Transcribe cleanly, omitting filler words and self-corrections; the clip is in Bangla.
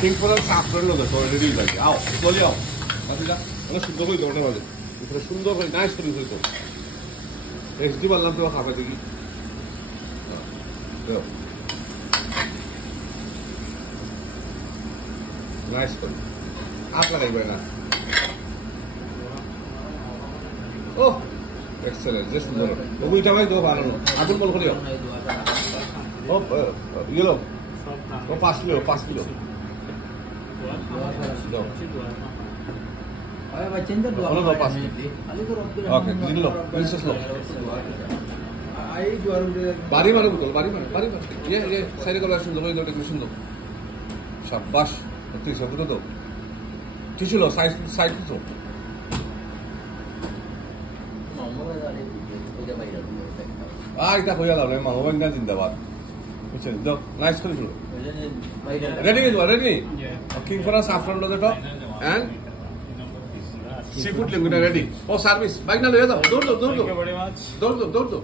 সিম্পল সাফরন লোক তো রেডি লাগে আও চলে আও বাকিটা অনেক সুন্দর করে দৌড়ে বাজে এটা সুন্দর করে নাইস করে হইতো এসডি বললাম তো খাবে দেখি দেখো নাইস করে হাত লাগাইবে না ও এক্সেলেন্ট যে সুন্দর ওইটা ভাই তো ভালো না আগুন বল করিও ও ইয়েলো ও 5 কিলো ओके लो प्रिंसेस लो बारी मारो बोतल बारी मारो ये साइड करो सुन लो ये डेकोरेशन लो शाबाश तो सब तो टिश्यू लो साइड तो इतना हो जाला रे मांगो बंदा जिंदाबाद अच्छा दो नाइस कर लो ready ready king for saffron लो देखो and seafood linguine ready. Oh, service. Bike na loya dao. Door do. Thank you very much. Door do.